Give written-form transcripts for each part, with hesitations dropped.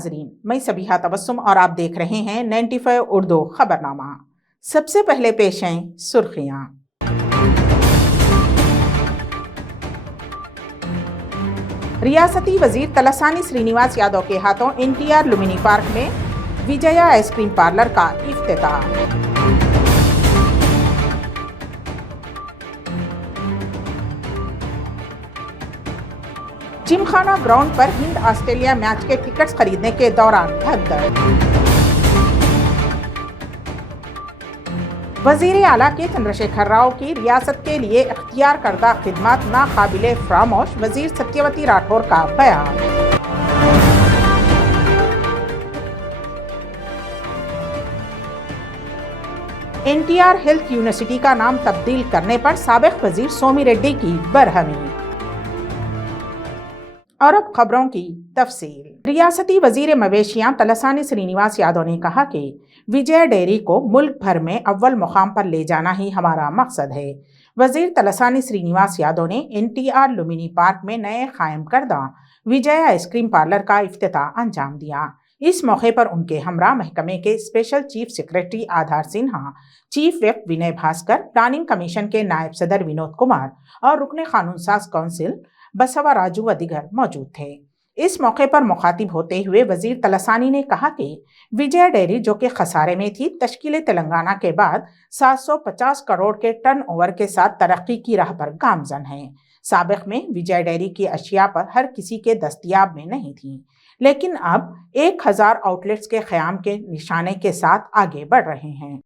नाजरीन, मैं सबिहा तबस्सुम और आप देख रहे हैं 95 उर्दू खबरनामा। सबसे पहले पेश हैं सुर्खियां। रियासती वजीर तलसानी श्रीनिवास यादव के हाथों NTR लुम्बिनी पार्क में विजया आइसक्रीम पार्लर का इफ्तिताह। जिमखाना ग्राउंड पर हिंद ऑस्ट्रेलिया मैच के टिकट्स खरीदने के दौरान भगदड़। वजीर आला के चंद्रशेखर राव की रियासत के लिए इख्तियार करदा खिदमत नाकाबिले फरामोश, वजीर सत्यवती राठौर का बयान। NTR हेल्थ यूनिवर्सिटी का नाम तब्दील करने पर साबिक वजीर सोमी रेड्डी की बरहमी। और अब खबरों की तफसील। रियासती वजीर मवेशियां तलसानी श्रीनिवास यादव ने कहा कि विजय डेयरी को मुल्क भर में अव्वल मुकाम पर ले जाना ही हमारा मकसद है। वजीर तलसानी श्रीनिवास यादव ने NTR लुम्बिनी पार्क में नए कायम करदा विजय आइसक्रीम पार्लर का इफ्तिताह अंजाम दिया। इस मौके पर उनके हमरा महकमे के स्पेशल चीफ सेक्रेटरी आधार सिन्हा, चीफ व्हिप विनय भास्कर, प्लानिंग कमीशन के नायब सदर विनोद कुमार और रुकने कानून साज काउंसिल बसवा राजू व दीगर मौजूद थे। इस मौके पर मुखातिब होते हुए वजीर तलसानी ने कहा कि विजय डेयरी जो कि खसारे में थी, तश्कील तेलंगाना के बाद 750 करोड़ के टर्नओवर के साथ तरक्की की राह पर गामजन है। साबिक में विजय डेयरी की अशिया पर हर किसी के दस्तयाब में नहीं थी, लेकिन अब 1000 आउटलेट्स के क़याम के निशाने के साथ आगे बढ़ रहे हैं।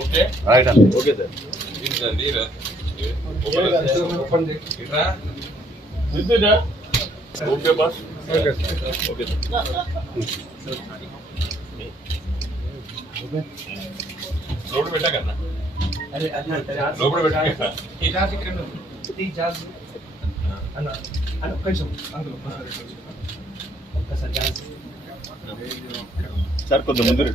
Okay. Right. Okay, sir. Okay, boss. Okay. Okay. Load बेटा करना। अरे लोड बेटा करना। इजाज़ करना। इजाज़। अनु कैसे? सर को दमुंदर।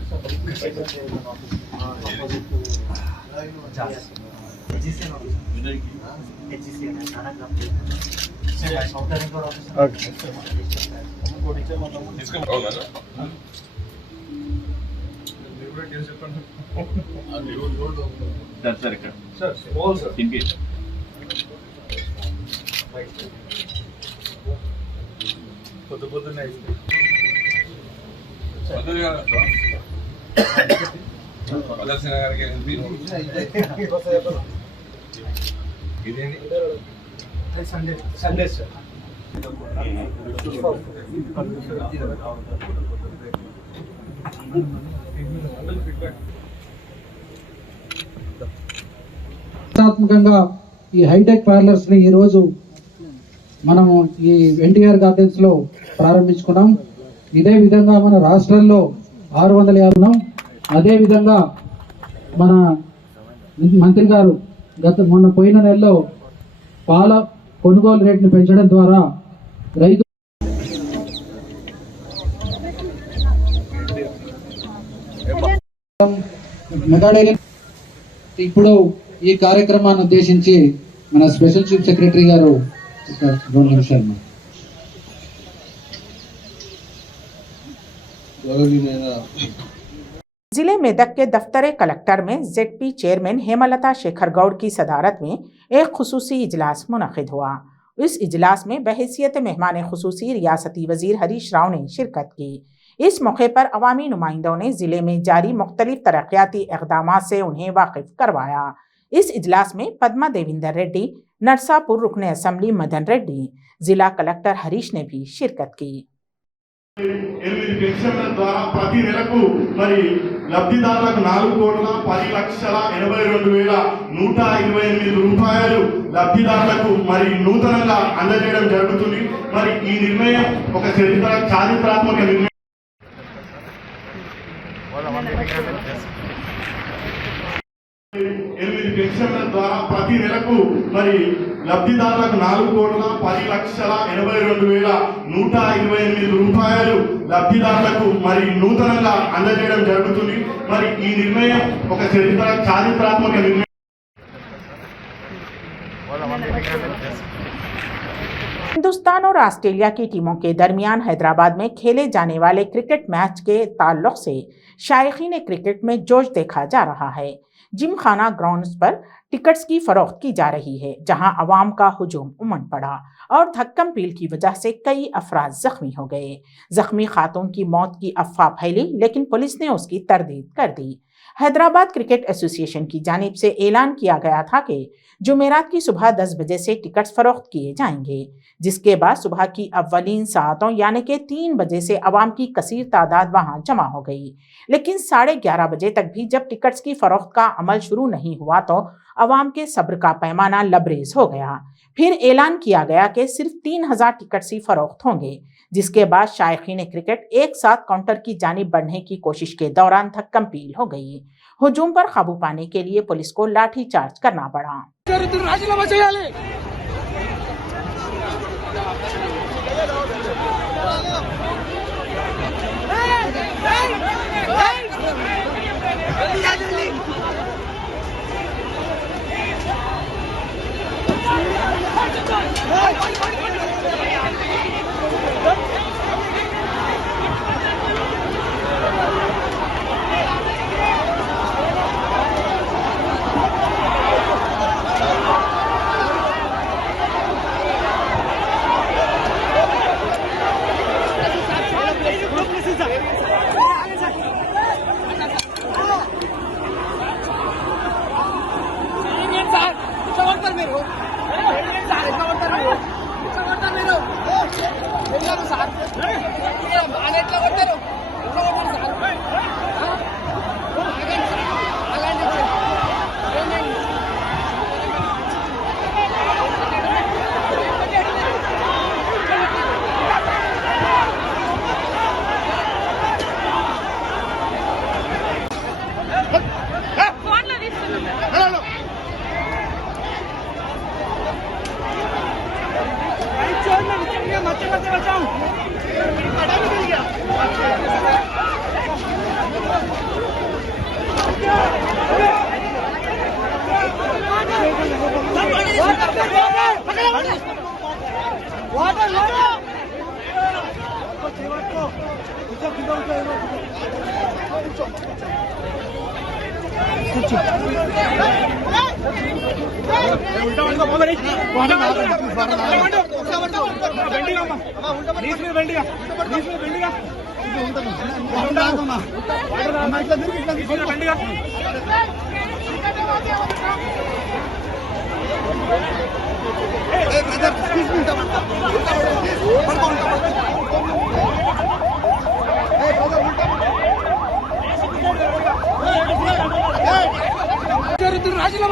संडे सर ఈ హైటెక్ పార్లర్స్ ని ఈ రోజు మనము ఈ NTR గార్డెన్స్ లో ప్రారంభించుకున్నాం. ఇదే విధంగా మన రాష్ట్రంలో 650 ఉన్నాం. అదే విధంగా మన మంత్రి గారు మొన్న పోయిన నెలలో పాల కొనుగోలు రేటును పెంచడం ద్వారా రైతు ఇప్పుడు ఈ కార్యక్రమాన్ని ఉద్దేశించి మన స్పెషల్ చీఫ్ సెక్రటరీ గారు 2 నిమిషాలు. जिले मेदक के दफ्तर कलेक्टर में ZP चेयरमैन हेमलता शेखर गौड़ की सदारत में एक खुसूसी इजलास मुनक़िद हुआ। इस इजलास में बहैसियत मेहमान खुसूसी रियासती वजीर हरीश राव ने शिरकत की। इस मौके पर अवामी नुमाइंदों ने जिले में जारी मुख्तलिफ तरक्याती इक़दामात से उन्हें वाकिफ करवाया। इस इजलास में पद्मा देविंदर रेड्डी, नरसापुर रुकन असम्बली मदन रेड्डी, जिला कलेक्टर हरीश ने भी शिरकत की। 8 పెన్షన్ల ద్వారా ప్రతి నెలకు మరి లబ్ధిదారులకు 4,10,82,128 రూపాయలు లబ్ధిదారులకు మరి నూతనంగా అందజేయడం జరుగుతుంది. మరి ఈ నిర్ణయం ఒక చారిత్రాత్మక నిర్ణయం. 8 పెన్షన్ల ద్వారా ప్రతి నెలకు మరి లబ్ధిదారులకు 4,10,82,128 రూపాయలు లబ్ధిదారులకు మరి నూతనంగా అందజేయడం జరుగుతుంది. మరి ఈ నిర్ణయం ఒక చారిత్రాత్మక నిర్ణయం. हिंदुस्तान और ऑस्ट्रेलिया की टीमों के दरमियान हैदराबाद में खेले जाने वाले क्रिकेट मैच के ताल्लुक से शायकीन क्रिकेट में जोश देखा जा रहा है। जिमखाना ग्राउंड्स पर टिकट्स की फरोख्त की जा रही है, जहां अवाम का हुजूम उमड़ पड़ा और धक्कम पील की वजह से कई अफराद जख्मी हो गए। जख्मी खातून की मौत की अफवाह फैली, लेकिन पुलिस ने उसकी तरदीद कर दी। हैदराबाद क्रिकेट एसोसिएशन की जानिब से ऐलान किया गया था कि जुमेरात की सुबह 10 बजे से टिकट्स फरोख्त किए जाएंगे, जिसके बाद सुबह की अव्वलीन सातों यानी कि 3 बजे से अवाम की कसीर तादाद वहां जमा हो गई। लेकिन 11:30 बजे तक भी जब टिकट्स की फरोख्त का अमल शुरू नहीं हुआ तो अवाम के सब्र का पैमाना लबरेज हो गया। फिर ऐलान किया गया कि सिर्फ 3000 टिकट्स ही फरोख्त होंगे, जिसके बाद शायकीन क्रिकेट एक साथ काउंटर की जानिब बढ़ने की कोशिश के दौरान धक्कम पील हो गई। हुजूम पर काबू पाने के लिए पुलिस को लाठी चार्ज करना पड़ा। రాజీనామా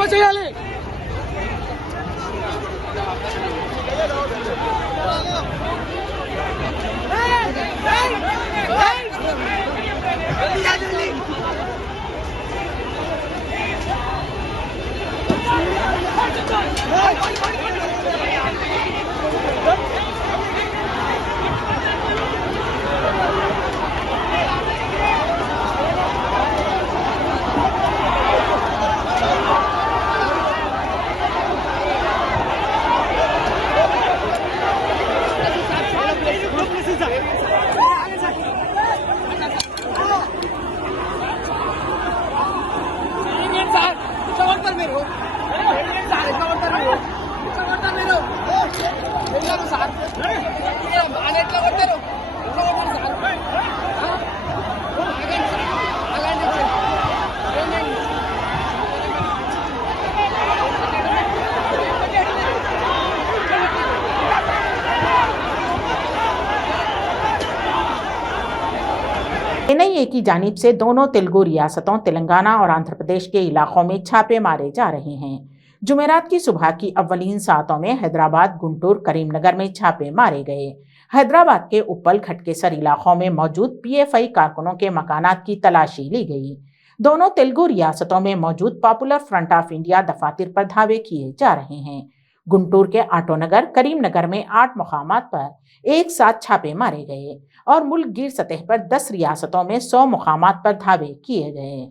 చేయాలి. एनआईए की जानिब से दोनों तेलुगु रियासतों तेलंगाना और आंध्र प्रदेश के इलाकों में छापे मारे जा रहे हैं। जुमेरात की सुबह की अव्वलीन सातों में हैदराबाद, गुंटूर, करीमनगर में छापे मारे गए। हैदराबाद के उप्पल खटकेसर इलाकों में मौजूद पीएफआई कारकुनों के मकानात की तलाशी ली गई। दोनों तेलुगु रियासतों में मौजूद पॉपुलर फ्रंट ऑफ इंडिया दफातर पर धावे किए जा रहे हैं। गुंटूर के आटोनगर, करीमनगर में 8 मुकामात पर एक साथ छापे मारे गए और मुल्क गिर सतह पर 10 रियासतों में 100 मुकामात पर धावे किए गए।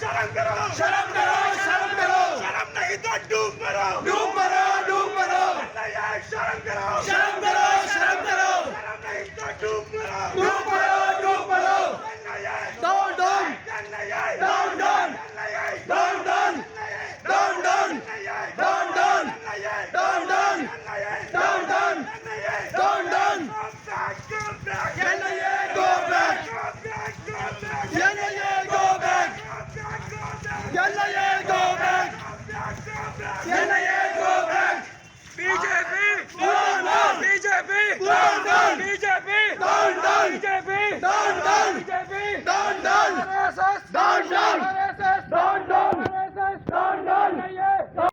शर्म करो, शर्म करो, शर्म करो, शर्म नहीं तो डूब मरो, डूब मरो, डूब मरो, शर्म करो, शर्म करो, शर्म करो, शर्म नहीं तो डूब मरो, डूब मरो, डूब मरो, down down, down down, down down, down down, down down, down down, down down, down down, go back, go back, go back, go back, BJP, down, down, BJP, down, down, BJP, down, down, BJP, down, down, BJP, down, down, down, down, down, down, down, down.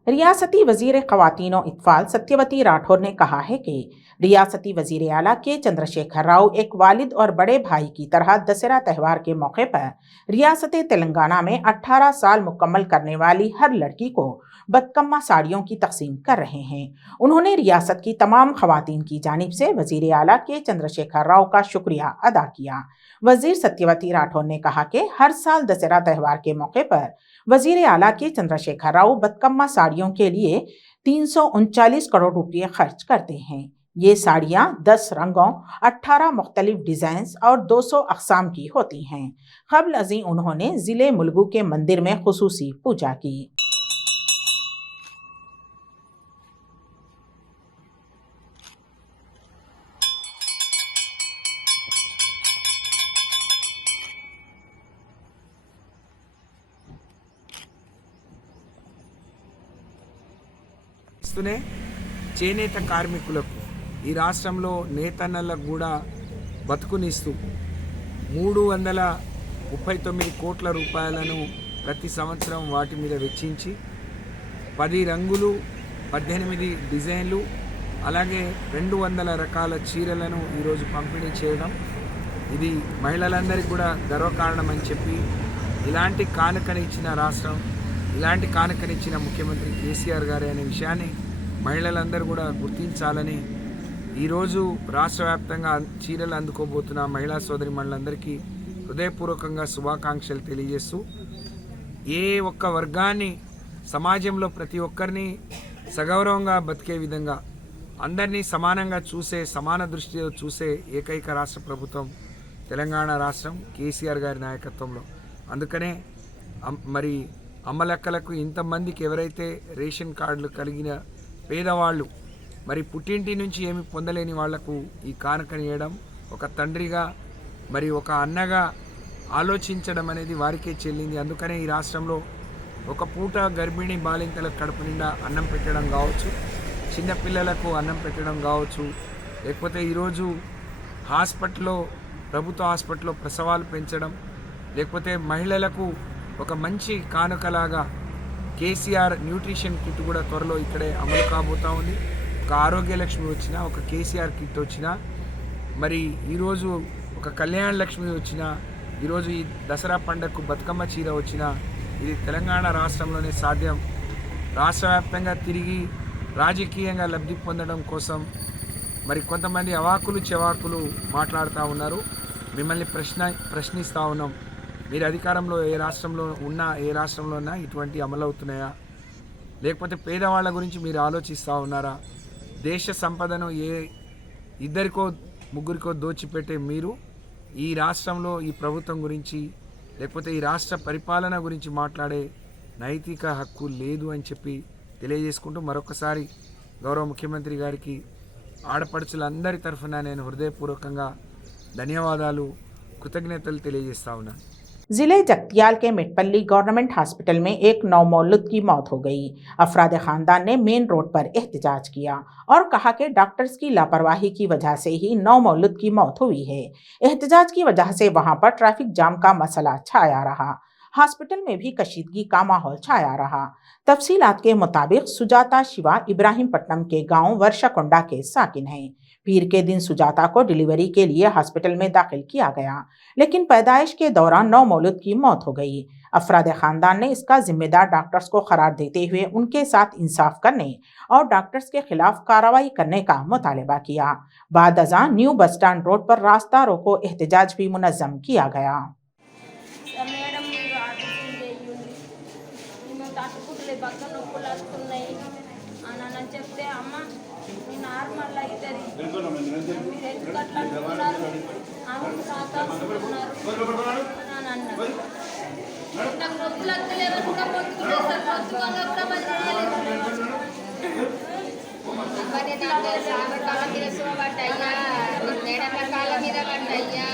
रियासती वजीर ख़वातीन व इत्फ़ाल सत्यवती राठौर ने कहा है कि रियासती वजीर आला के चंद्रशेखर राव एक वालिद और बड़े भाई की तरह दशहरा त्यौहार के मौके पर रियासत तेलंगाना में 18 साल मुकम्मल करने वाली हर लड़की को बदकम्मा साड़ियों की तकसीम कर रहे हैं। उन्होंने रियासत की तमाम ख़वातीन की जानिब से वजीर आला के चंद्रशेखर राव का शुक्रिया अदा किया। वजीर सत्यवती राठौर ने कहा कि हर साल दशहरा त्यौहार के मौके पर वजीर आला के चंद्रशेखर राव बदकम्मा साड़ियों के लिए 339 करोड़ रुपये खर्च करते हैं। ये साड़ियाँ 10 रंगों, 18 मुख्तलिफ डिज़ाइंस और 200 अक़साम की होती हैं। क़ब्ल अज़ीं उन्होंने ज़िले मुलगू के मंदिर में ख़ुसूसी पूजा की। చేనేత కార్మికులకు ఈ రాష్ట్రంలో నేతన్నలకు కూడా బతుకునిస్తూ 339 కోట్ల రూపాయలను ప్రతి సంవత్సరం వాటి మీద వెచ్చించి 10 రంగులు, 18 డిజైన్లు, అలాగే 200 రకాల చీరలను ఈరోజు పంపిణీ చేయడం ఇది మహిళలందరికీ కూడా గర్వకారణం అని చెప్పి ఇలాంటి కానుకని ఇచ్చిన రాష్ట్రం ఇలాంటి కానుకనిచ్చిన ముఖ్యమంత్రి కేసీఆర్ గారే అనే విషయాన్ని మహిళలందరూ కూడా గుర్తించాలని ఈరోజు రాష్ట్ర వ్యాప్తంగా చీరలు అందుకోబోతున్న మహిళా సోదరి మహిళలందరికీ హృదయపూర్వకంగా శుభాకాంక్షలు తెలియజేస్తూ ఏ ఒక్క వర్గాన్ని సమాజంలో ప్రతి ఒక్కరిని సగౌరవంగా బతికే విధంగా అందరినీ సమానంగా చూసే సమాన దృష్టితో చూసే ఏకైక రాష్ట్ర ప్రభుత్వం తెలంగాణ రాష్ట్రం కేసీఆర్ గారి నాయకత్వంలో. అందుకనే మరి అమ్మలక్కలకు ఇంతమందికి ఎవరైతే రేషన్ కార్డులు కలిగిన పేదవాళ్ళు మరి పుట్టింటి నుంచి ఏమి పొందలేని వాళ్లకు ఈ కానుకనియడం ఒక తండ్రిగా మరి ఒక అన్నగా ఆలోచించడం అనేది వారికే చెల్లింది. అందుకనే ఈ రాష్ట్రంలో ఒక పూట గర్భిణీ బాలింతలకు కడుపు నిండా అన్నం పెట్టడం కావచ్చు, చిన్నపిల్లలకు అన్నం పెట్టడం కావచ్చు, లేకపోతే ఈరోజు హాస్పిటల్లో ప్రభుత్వ హాస్పిటల్లో ప్రసవాలు పెంచడం, లేకపోతే మహిళలకు ఒక మంచి కానుకలాగా కేసీఆర్ న్యూట్రిషన్ కిట్ కూడా త్వరలో ఇక్కడే అమలు కాబోతూ ఉంది. ఒక ఆరోగ్యలక్ష్మి వచ్చినా, ఒక కేసీఆర్ కిట్ వచ్చినా, మరి ఈరోజు ఒక కళ్యాణ లక్ష్మి వచ్చినా, ఈరోజు ఈ దసరా పండగకు బతుకమ్మ చీర వచ్చినా ఇది తెలంగాణ రాష్ట్రంలోనే సాధ్యం. రాష్ట్ర వ్యాప్తంగా తిరిగి రాజకీయంగా లబ్ధి పొందడం కోసం మరి కొంతమంది అవాకులు చెవాకులు మాట్లాడుతూ ఉన్నారు. మిమ్మల్ని ప్రశ్నిస్తూ ఉన్నాం, మీరు అధికారంలో ఏ రాష్ట్రంలో ఉన్నా ఏ రాష్ట్రంలో ఉన్నా ఇటువంటి అమలవుతున్నాయా? లేకపోతే పేదవాళ్ళ గురించి మీరు ఆలోచిస్తూ ఉన్నారా? దేశ సంపదను ఇద్దరికో ముగ్గురికో దోచిపెట్టే మీరు ఈ రాష్ట్రంలో ఈ ప్రభుత్వం గురించి లేకపోతే ఈ రాష్ట్ర పరిపాలన గురించి మాట్లాడే నైతిక హక్కు లేదు అని చెప్పి తెలియజేసుకుంటూ మరొకసారి గౌరవ ముఖ్యమంత్రి గారికి ఆడపడుచులందరి తరఫున నేను హృదయపూర్వకంగా ధన్యవాదాలు, కృతజ్ఞతలు తెలియజేస్తా ఉన్నాను. जिले जगतियाल के मिटपल्ली गवर्नमेंट हॉस्पिटल में एक नवमौलूद की मौत हो गई। अफराद खानदान ने मेन रोड पर एहतजाज किया और कहा कि डॉक्टर्स की लापरवाही की वजह से ही नवमौलूद की मौत हुई है। एहतजाज की वजह से वहां पर ट्रैफिक जाम का मसला छाया रहा। हॉस्पिटल में भी कशीदगी का माहौल छाया रहा। तफसीलात के मुताबिक सुजाता शिवा इब्राहिमपट्टनम के गांव वर्षाकोंडा के साकिन हैं। पीर के दिन सुजाता को डिलीवरी के लिए हॉस्पिटल में दाखिल किया गया, लेकिन पैदाइश के दौरान नवमौलूद की मौत हो गई। अफराद खानदान ने इसका जिम्मेदार डॉक्टर्स को करार देते हुए उनके साथ इंसाफ करने और डॉक्टर्स के खिलाफ कार्रवाई करने का मुतालबा किया। बाद अज़ां न्यू बस स्टैंड रोड पर रास्ता रोको एहतजाज भी मुनज़्ज़म किया गया। చెప్తే అమ్మ మీ నార్మల్ అవుతుంది, మీరు ఎందుకు అట్లా అనుకున్నారు, ఆమెకు సాకాస్తున్నారు అని అన్నారు. నాకు నొప్పులు వస్తలేవు కూడా పొద్దుకునేస్తారు, పొద్దుగా కూడా కాళ్ళ మీద పడ్డయ్యా, మేడల కాళ్ళ మీద పడ్డయ్యా,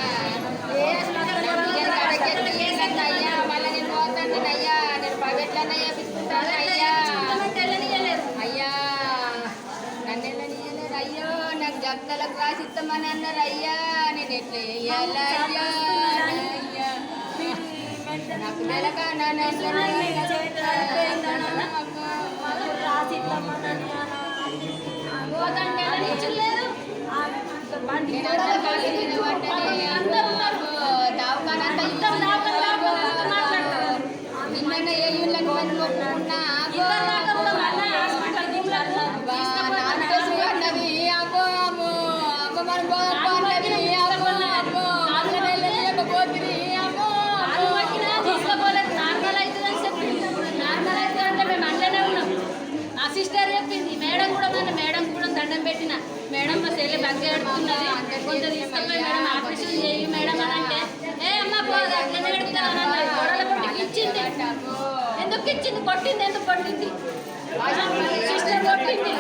అయ్యా మళ్ళీ నేను పోతానయ్యా, నేను ప్రైవేట్లోనే చేపించుకుంటాను అయ్యా, అయ్యా నన్ను వెళ్ళనియలేరు, అయ్యో నాకు జబ్బలకు రాసిస్తామని అన్నారు అయ్యా, నేను ఎట్లా వేయాలా అయ్యా, నాకు నెలగా పోతంటే లేదు నిన్న ఏ యూళ్ళకి పని కొట్టుకున్నా అన్నది అబ్బో అమ్మో అమ్మ మనం పోతుంది పోతుంది అమ్మో తీసుకోలేదు, నార్మల్ అవుతుందని చెప్పి నార్మల్ అవుతుంది అంటే మేము అంటేనే ఉన్నాం. నా సిస్టర్ చెప్పింది, మేడం కూడా మేడం కూడా దండం పెట్టిన, మేడం మా సెల్లి బగ్గే అడుగుతున్నది, కొంచెం తీసుకెళ్ళి మేడం ఆపరేషన్ చేయి మేడం అని అంటే ఏ అమ్మ పోదు అట్లనే పెడతాను అన్నారు. గొడవల పొట్టికి ఇచ్చింది, ఎందుకు ఇచ్చింది, కొట్టింది, ఎందుకు కొట్టింది, సిస్టర్ కొట్టింది.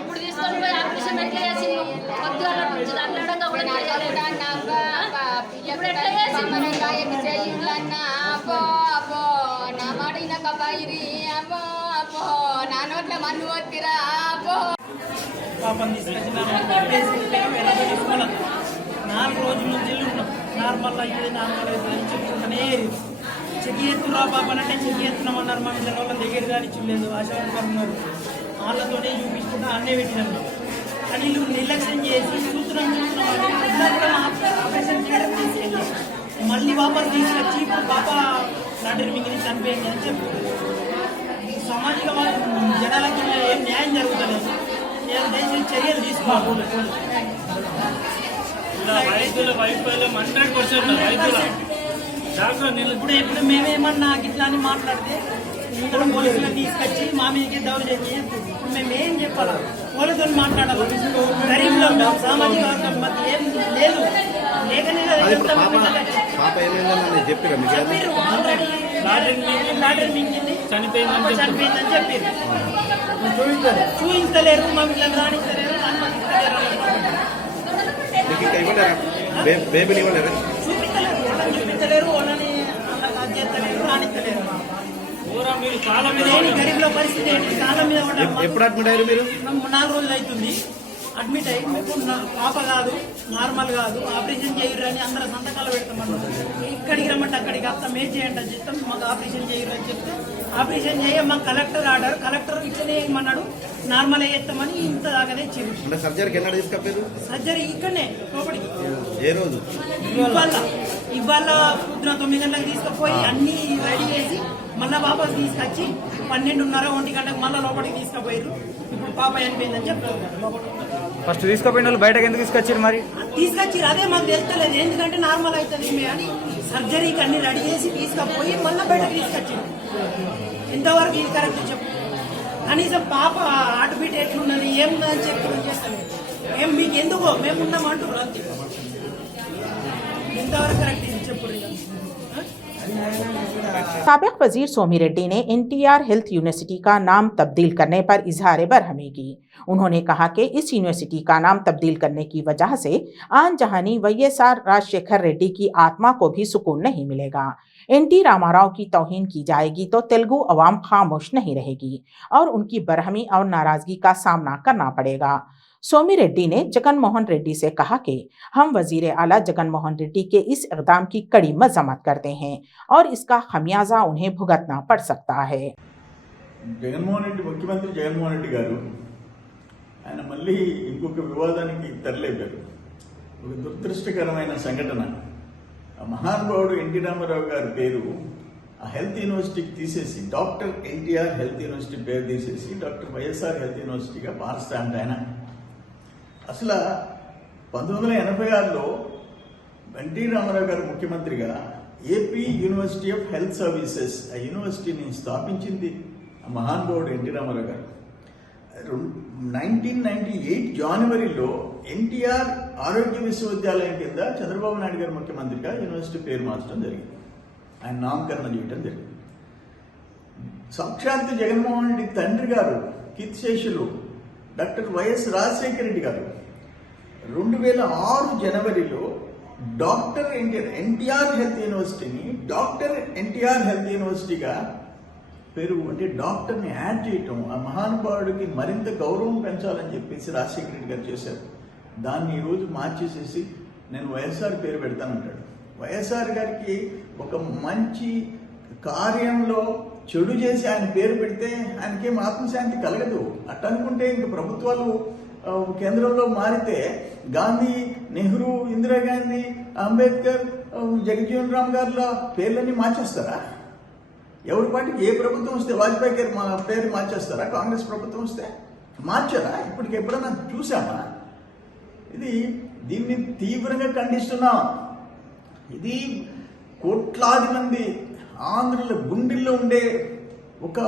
ఇప్పుడు తీసుకొని పోయి ఆపరేషన్ ఎట్లా చేసి పొద్దుగాల నుంచి దండడంగా కూడా ఇప్పుడు ఎట్లా చేసి అబ్బో అబ్బో నా మాట ఇనకబాయిరి అబ్బో అబ్బో నా నోట్ల మన్ను వత్తిరా అబ్బో పాపం తీసుకొచ్చిన ఎలా 4 రోజుల నుంచి ఉన్నాం. నార్మల్ అయ్యేది నార్మల్ అవుతుంది చెప్పుకుంటూనే చెక్ చేస్తున్నా పాపం అంటే చెక్ చేస్తున్నామన్నారు. మా పిల్లల వాళ్ళ దగ్గర కానీ చూడలేదు, ఆశావర్కర్ ఉన్నారు, వాళ్ళతోనే చూపించుకుంటా అన్నే పెట్టినాము. కానీ వీళ్ళు నిర్లక్ష్యం చేసి చూస్తున్నాం ఆపరేషన్ చేయడం తీసుకెళ్ళి మళ్ళీ వాపస్ తీసుకొచ్చి ఇప్పుడు పాప నాటి మిగిలి చనిపోయింది అని చెప్పి సామాజిక జనాలకి ఏం న్యాయం జరుగుతలేదు. దయచేసి చర్యలు తీసుకోవాలి. రైతుల వైఫల్యం 100%. ఇప్పుడు మేమేమన్నా ఇట్లా అని మాట్లాడితే ఇక్కడ పోలీసులను తీసుకొచ్చి మా మీదకి దౌర్జన్యం చేస్తుంది. ఇప్పుడు మేము ఏం చెప్పాలా? పోలీసులు మాట్లాడాలి. గరీబ్లో ఉన్నాం, సామాజిక వర్గం మధ్య ఏం లేదు లేకనే చెప్పారు. ఆల్రెడీ లాటరీ మింగింది చనిపోయిందని చెప్పారు. చూపించలేరు, మా వీళ్ళని రాణించలేరు, చూపించలేరు, వాళ్ళని చేస్తలేరు, రాణించలేరు. గరీబ్లో పరిస్థితి ఏంటి? కాళ్ళ మీద ఎప్పుడు అడ్మిట్ అయ్యారు మీరు? 4 రోజులు అవుతుంది అడ్మిట్ అయ్యి. మీకు పాప కాదు, నార్మల్ కాదు, ఆపరేషన్ చేయరు అని అందరూ సంతకాలు పెడతామన్నారు. ఇక్కడికి రమ్మంటే అక్కడికి వస్తాం, ఏం చేయండి అని చెప్తాం. మాకు ఆపరేషన్ చేయరు అని చెప్తే ఆపరేషన్ చేయ మాకు కలెక్టర్ ఆర్డర్, కలెక్టర్ ఇట్లనే ఏమన్నాడు, నార్మల్ చేస్తామని ఇంత దాకానే ఇచ్చింది. సర్జరీకి ఎక్కడ తీసుకెళ్ళారు? సర్జరీ ఇక్కడనే లోపలికి. ఏ రోజు? ఇవాళ పొద్దున 9 గంటలకు తీసుకుపోయి అన్ని రెడీ చేసి మళ్ళా వాపస్ తీసుకొచ్చి 12:30 1 గంటకు మళ్ళీ లోపలికి తీసుకుపోయారు. ఇప్పుడు పాప చనిపోయిందని చెప్తారు. ఫస్ట్ తీసుకుపోయిన వాళ్ళు బయటకు ఎందుకు తీసుకొచ్చారు? మరి తీసుకొచ్చారు, అదే మాకు తెలుస్తలేదు. ఎందుకంటే నార్మల్ అవుతుంది అని సర్జరీకి అన్ని రెడీ చేసి తీసుకుపోయి మళ్ళీ బయటకు తీసుకొచ్చారు. ఇంతవరకు ఇది కరెక్ట్ చెప్పు. కనీసం పాప హార్ట్ బీట్ ఎట్లున్నది ఏమున్నదని చెప్పి చేస్తలేదు. ఏం మీకు ఎందుకో మేము ఉన్నామంటారు అంతే. ఇంతవరకు కరెక్ట్ ఇది చెప్పు. साबिक वजीर सोमी रेड्डी ने NTR हेल्थ यूनिवर्सिटी का नाम तब्दील करने पर इजहार बरहमी की। उन्होंने कहा कि इस यूनिवर्सिटी का नाम तब्दील करने की वजह से आन जहानी YSR राजशेखर रेड्डी की आत्मा को भी सुकून नहीं मिलेगा। NT रामाराव की तौहीन की जाएगी तो तेलुगु अवाम खामोश नहीं रहेगी और उनकी बरहमी और नाराजगी का सामना करना पड़ेगा। सोमी रेड्डी ने जगन मोहन रेड्डी से कहा कि हम वजीर आला जगन मोहन रेड्डी के इस इक़दाम की कड़ी मजम्मत करते हैं और इसका खमियाजा उन्हें भुगतना पड़ सकता है। జగన్మోహన్ రెడ్డి ముఖ్యమంత్రి జగన్మోహన్ రెడ్డి గారు ఆయన మళ్ళీ ఇంకొక వివాదానికి తెరలేపారు. ఒక దురదృష్టకరమైన సంఘటన. ఆ మహానుభావుడు ఎన్టీ రామారావు గారి పేరు ఆ హెల్త్ యూనివర్సిటీకి తీసేసి డాక్టర్ ఎన్టీఆర్ హెల్త్ యూనివర్సిటీ పేరు తీసేసి డాక్టర్ వైఎస్ఆర్ హెల్త్ యూనివర్సిటీగా మార్చుతాంట. ఆయన అసలు 1986లో ఎన్టీ రామారావు గారు ముఖ్యమంత్రిగా AP university of health services ఆ యూనివర్సిటీని స్థాపించింది ఆ మహానుభావుడు ఎన్టీ రామారావు గారు. 1998 జనవరిలో ఎన్టీఆర్ ఆరోగ్య విశ్వవిద్యాలయం కింద చంద్రబాబు నాయుడు గారు ముఖ్యమంత్రిగా యూనివర్సిటీ పేరు మార్చడం జరిగింది. ఆయన నామకరణ చేయడం జరిగింది. సాక్షాత్ జగన్మోహన్ రెడ్డి తండ్రి గారు కీర్తిశేషులు డాక్టర్ వైఎస్ రాజశేఖర రెడ్డి గారు 2006 జనవరిలో డాక్టర్ ఎన్టీఆర్ హెల్త్ యూనివర్సిటీని డాక్టర్ ఎన్టీఆర్ హెల్త్ యూనివర్సిటీగా పేరు అంటే డాక్టర్ని యాడ్ చేయటం, ఆ మహానుభావుడికి మరింత గౌరవం పెంచాలని చెప్పేసి రాజశేఖర రెడ్డి గారు చేశారు. దాన్ని ఈరోజు మార్చేసేసి నేను వైఎస్ఆర్ పేరు పెడతానంటాడు. వైఎస్ఆర్ గారికి ఒక మంచి కార్యంలో చెడు చేసి ఆయన పేరు పెడితే ఆయనకేం ఆత్మశాంతి కలగదు. అట్ట అనుకుంటే ఇంక ప్రభుత్వాలు కేంద్రంలో మారితే గాంధీ, నెహ్రూ, ఇందిరాగాంధీ, అంబేద్కర్, జగజ్జీవన్ రామ్ గారిలో పేర్లన్నీ మార్చేస్తారా? ఎవరి పాటికి ఏ ప్రభుత్వం వస్తే వాజ్పేయి గారు మా పేరు మార్చేస్తారా? కాంగ్రెస్ ప్రభుత్వం వస్తే మార్చారా? ఇప్పటికి ఎప్పుడైనా చూసామా? దీన్ని తీవ్రంగా ఖండిస్తున్నాం. ఇది కోట్లాది మంది ఆంధ్రుల గుండెల్లో ఉండే ఒక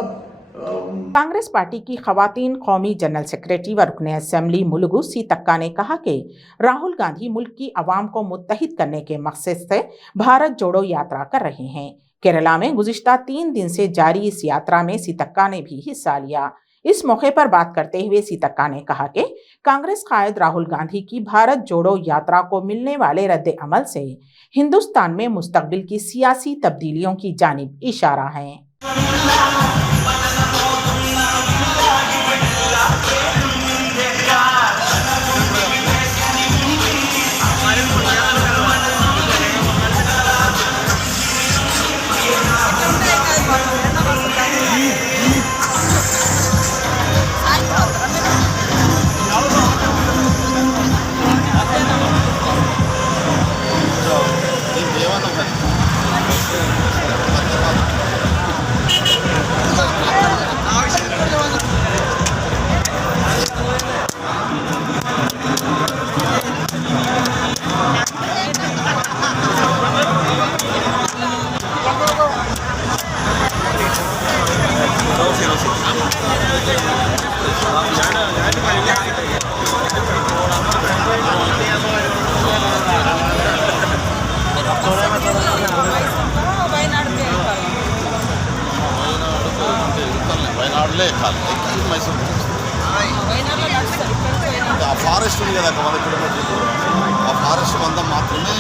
कांग्रेस पार्टी की खवातीन कौमी जनरल सेक्रेटरी व रुकने असेंबली मुलुगु सीतक्का ने कहा कि राहुल गांधी मुल्क की आवाम को मुत्तहिद करने के मकसद से भारत जोड़ो यात्रा कर रहे हैं। केरला में गुज़िश्ता 3 दिन से जारी इस यात्रा में सीतक्का ने भी हिस्सा लिया। इस मौके पर बात करते हुए सीतक्का ने कहा कि कांग्रेस कायद राहुल गांधी की भारत जोड़ो यात्रा को मिलने वाले रद्द अमल से हिंदुस्तान में मुस्तकबिल की सियासी तब्दीलियों की जानिब इशारा है। అక్కడలే ఎక్కాలి మైసూర్ ఆ ఫారెస్ట్ ఉంది కదా 100 కిలోమీటర్లు ఆ ఫారెస్ట్ మందం మాత్రమే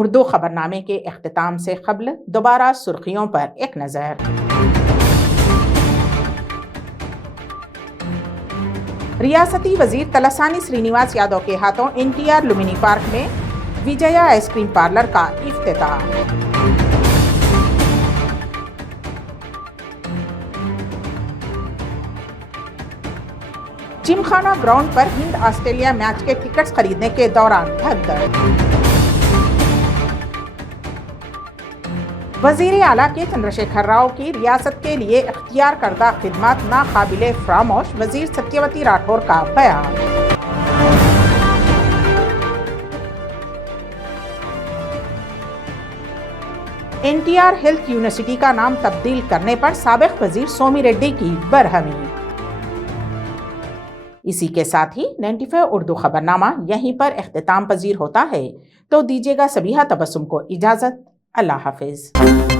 उर्दू खबरनामे के इख्तिताम से कबल दोबारा सुर्खियों पर एक नज़र। रियासती वजीर तलसानी श्रीनिवास यादव के हाथों NTR लुम्बिनी पार्क में विजया आइसक्रीम पार्लर का इफ्तिताह। जिमखाना ग्राउंड पर हिंद ऑस्ट्रेलिया मैच के टिकट्स खरीदने के दौरान भगदड़। वजीर आला के चंद्रशेखर राव की रियासत के लिए इख्तियार करदा खिदमत नाकाबिले फरामोश, वजीर सत्यवती राठौर का बयान। NTR हेल्थ यूनिवर्सिटी का नाम तब्दील करने पर साबिक वजीर सोमी रेड्डी की बरहमी। इसी के साथ ही 95 उर्दू खबरनामा यहीं पर इख्तिताम पजीर होता है, तो दीजिएगा सबीहा तबस्सुम को इजाजत। अल्लाह हाफिज।